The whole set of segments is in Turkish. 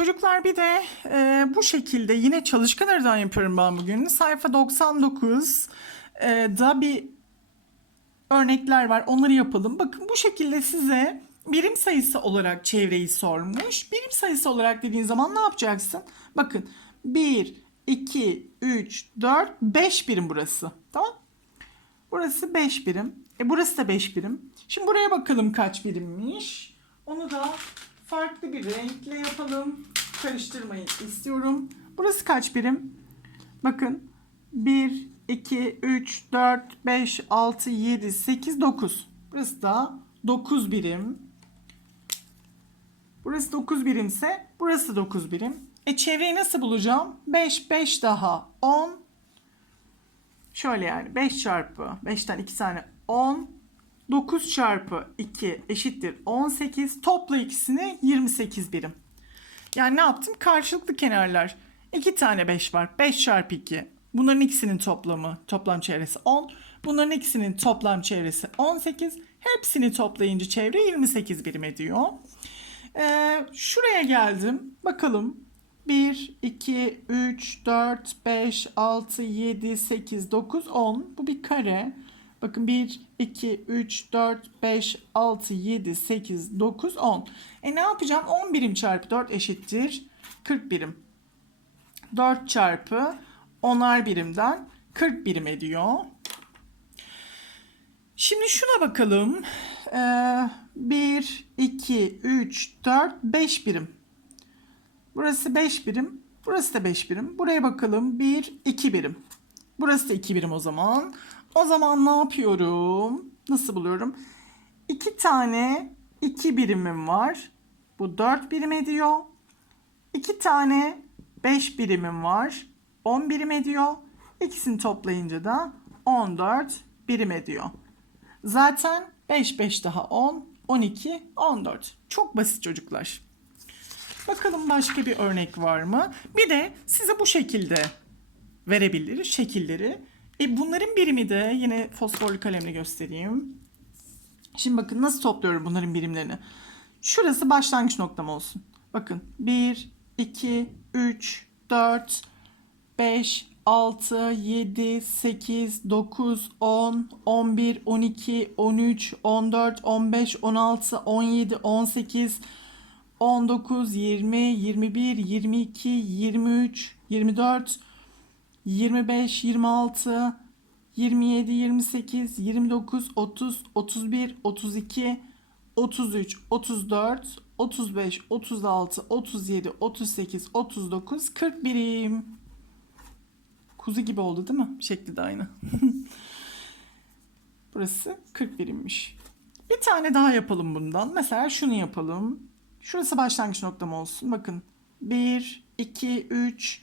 Çocuklar bir de e, bu şekilde yine çalışkan aradan yapıyorum ben bugün. Sayfa 99 e, da bir örnekler var. Onları yapalım. Bakın bu şekilde size birim sayısı olarak çevreyi sormuş. Birim sayısı olarak dediğin zaman ne yapacaksın? Bakın 1, 2, 3, 4, 5 birim burası. Tamam? Burası 5 birim. E burası da 5 birim. Şimdi buraya bakalım kaç birimmiş. Onu da farklı bir renkle yapalım. Karıştırmayın istiyorum. Burası kaç birim? Bakın 1, 2, 3, 4, 5, 6, 7, 8, 9. Burası da 9 birim. Burası 9 birimse burası 9 birim. E çevreyi nasıl bulacağım? 5, 5 daha 10. Şöyle yani 5 çarpı 5'ten 2 tane 10. 9 çarpı 2 eşittir 18. Topla ikisini 28 birim. Yani ne yaptım? Karşılıklı kenarlar. 2 tane 5 var. 5 çarpı 2. Bunların ikisinin toplamı, toplam çevresi 10. Bunların ikisinin toplam çevresi 18. Hepsini toplayınca çevre 28 birim ediyor. Ee, şuraya geldim. Bakalım. 1, 2, 3, 4, 5, 6, 7, 8, 9, 10. Bu bir kare. Bakın 1, 2, 3, 4, 5, 6, 7, 8, 9, 10. E ne yapacağım? 10 birim çarpı 4 eşittir 40 birim. 4 çarpı 10'ar birimden 40 birim ediyor. Şimdi şuna bakalım. Ee, 1, 2, 3, 4, 5 birim. Burası 5 birim. Burası da 5 birim. Buraya bakalım. 1, 2 birim. Burası da 2 birim o zaman. O zaman ne yapıyorum? Nasıl buluyorum? 2 tane 2 birimim var. Bu 4 birim ediyor. 2 tane 5 birimim var. 10 birim ediyor. İkisini toplayınca da 14 birim ediyor. Zaten 5 5 daha 10, 12, 14. Çok basit çocuklar. Bakalım başka bir örnek var mı? Bir de size bu şekilde verebilir şekilleri. E bunların birimi de yine fosforlu kalemle göstereyim. Şimdi bakın nasıl topluyorum bunların birimlerini. Şurası başlangıç noktam olsun. Bakın 1, 2, 3, 4, 5, 6, 7, 8, 9, 10, 11, 12, 13, 14, 15, 16, 17, 18, 19, 20, 21, 22, 23, 24, 25, 26, 27, 28, 29, 30, 31, 32, 33, 34, 35, 36, 37, 38, 39, 40 birim. Kuzu gibi oldu değil mi? Şekli de aynı. Burası 40 birimmiş. Bir tane daha yapalım bundan. Mesela şunu yapalım. Şurası başlangıç noktam olsun. Bakın 1, 2, 3,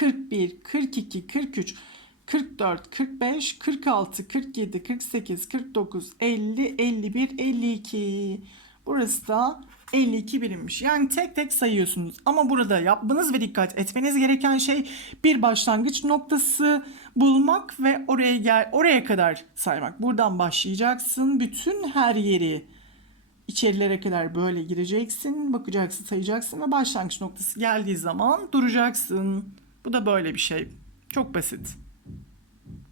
41, 42, 43, 44, 45, 46, 47, 48, 49, 50, 51, 52. Burası da 52 birimmiş. Yani tek tek sayıyorsunuz. Ama burada yapmanız ve dikkat etmeniz gereken şey bir başlangıç noktası bulmak ve oraya gel oraya kadar saymak. Buradan başlayacaksın. Bütün her yeri içerilere kadar böyle gireceksin, bakacaksın, sayacaksın ve başlangıç noktası geldiği zaman duracaksın. Bu da böyle bir şey. Çok basit.